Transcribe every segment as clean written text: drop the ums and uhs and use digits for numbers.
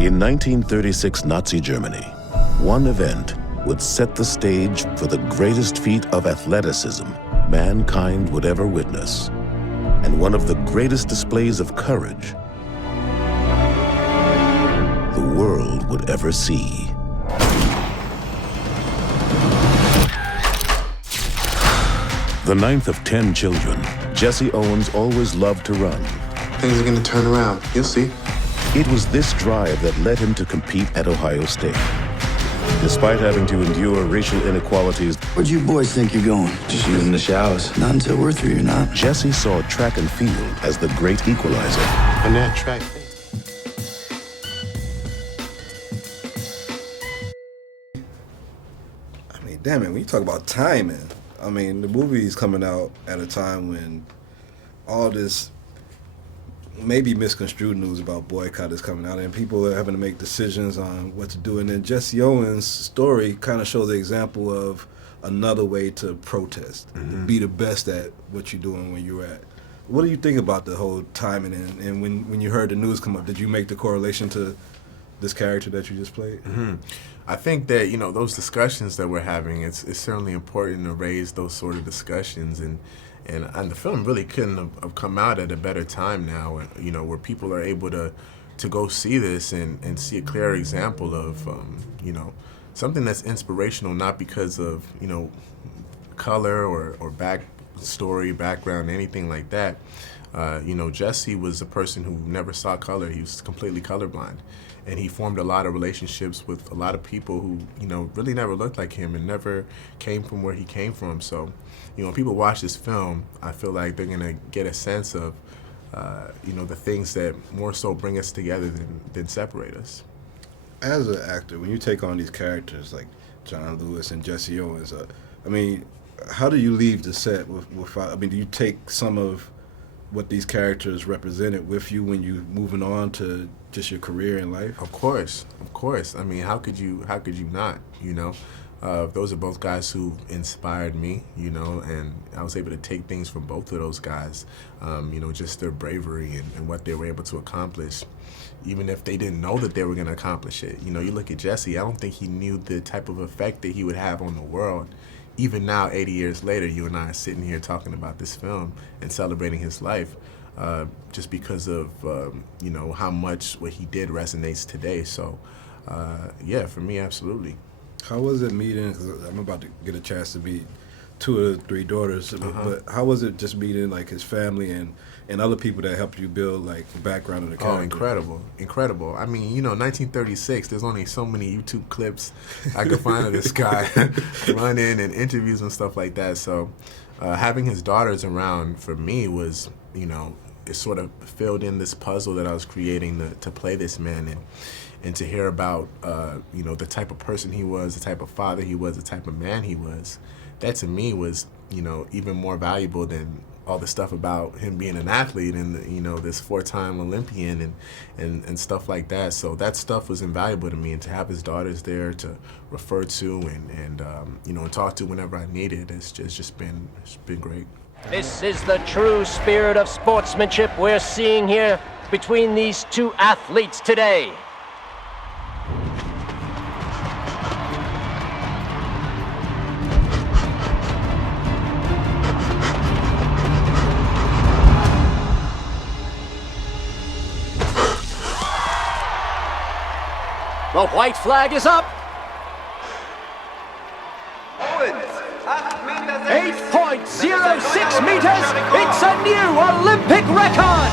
In 1936 Nazi Germany, one event would set the stage for the greatest feat of athleticism mankind would ever witness, and one of the greatest displays of courage the world would ever see. The ninth of 10 children, Jesse Owens always loved to run. Things are gonna turn around, you'll see. It was this drive that led him to compete at Ohio State. Despite having to endure racial inequalities, Where'd you boys think you're going? Just using the showers. Not until we're through, you're not. Jesse saw track and field as the great equalizer. On that track. I mean, damn it, when you talk about timing, I mean, the movie is coming out at a time when all this maybe misconstrued news about boycott is coming out and people are having to make decisions on what to do. And then Jesse Owens' story kind of shows the example of another way to protest, be the best at what you're doing when you're at. What do you think about the whole timing? And when you heard the news come up, did you make the correlation to this character that you just played? I think that, you know, those discussions that we're having, it's certainly important to raise those sort of discussions, and the film really couldn't have come out at a better time now, you know, where people are able to go see this and see a clear example of, you know, something that's inspirational, not because of, you know, color or background, anything like that. You know, Jesse was a person who never saw color. He was completely colorblind. And he formed a lot of relationships with a lot of people who, you know, really never looked like him and never came from where he came from. So, you know, when people watch this film, I feel like they're going to get a sense of, you know, the things that more so bring us together than separate us. As an actor, when you take on these characters like John Lewis and Jesse Owens, I mean, how do you leave the set with I mean, do you take some of what these characters represented with you when you moving on to just your career in life? Of course. I mean, how could you not, you know? Those are both guys who inspired me, you know, and I was able to take things from both of those guys, you know, just their bravery and what they were able to accomplish, even if they didn't know that they were going to accomplish it. You know, you look at Jesse, I don't think he knew the type of effect that he would have on the world. Even now, 80 years later, you and I are sitting here talking about this film and celebrating his life, just because of, you know, how much what he did resonates today. So, yeah, for me, absolutely. How was it meeting, because I'm about to get a chance to meet 2 or 3 daughters, but how was it just meeting like his family and other people that helped you build like the background of the character? Oh, incredible. I mean, you know, 1936, there's only so many YouTube clips I could find of this guy running and interviews and stuff like that. So having his daughters around for me was, you know, it sort of filled in this puzzle that I was creating to play this man and to hear about, you know, the type of person he was, the type of father he was, the type of man he was. That to me was, you know, even more valuable than all the stuff about him being an athlete and, you know, this 4-time Olympian and stuff like that. So that stuff was invaluable to me, and to have his daughters there to refer to and you know, and talk to whenever I needed, it's just been great. This is the true spirit of sportsmanship we're seeing here between these 2 athletes today. The white flag is up. 8.06 meters. It's a new Olympic record.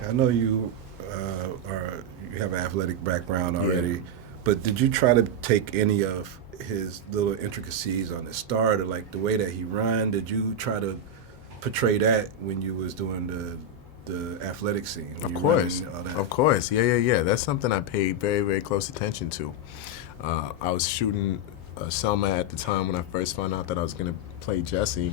I know you you have an athletic background already, but did you try to take any of his little intricacies on the start, or like the way that he run? Did you try to portray that when you was doing the athletic scene? Of course, yeah. That's something I paid very, very close attention to. I was shooting Selma at the time when I first found out that I was going to play Jesse,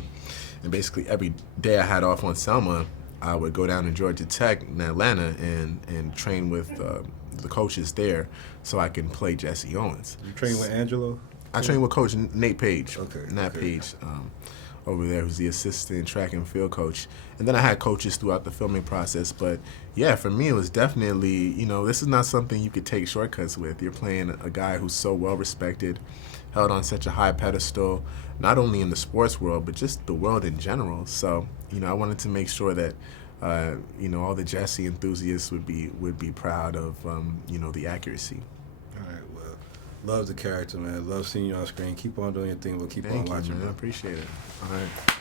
and basically every day I had off on Selma, I would go down to Georgia Tech in Atlanta and train with the coaches there so I can play Jesse Owens. You train with Angelo? I trained with Coach Nate Page. Okay, Nat okay. Page over there, who's the assistant track and field coach. And then I had coaches throughout the filming process. But yeah, for me, it was definitely, this is not something you could take shortcuts with. You're playing a guy who's so well respected, held on such a high pedestal, not only in the sports world, but just the world in general. So, I wanted to make sure that all the Jesse enthusiasts would be proud of, the accuracy. All right, well, love the character, man. Love seeing you on screen. Keep on doing your thing. We'll keep on Thank you, watching, man. I bro. appreciate it. All right.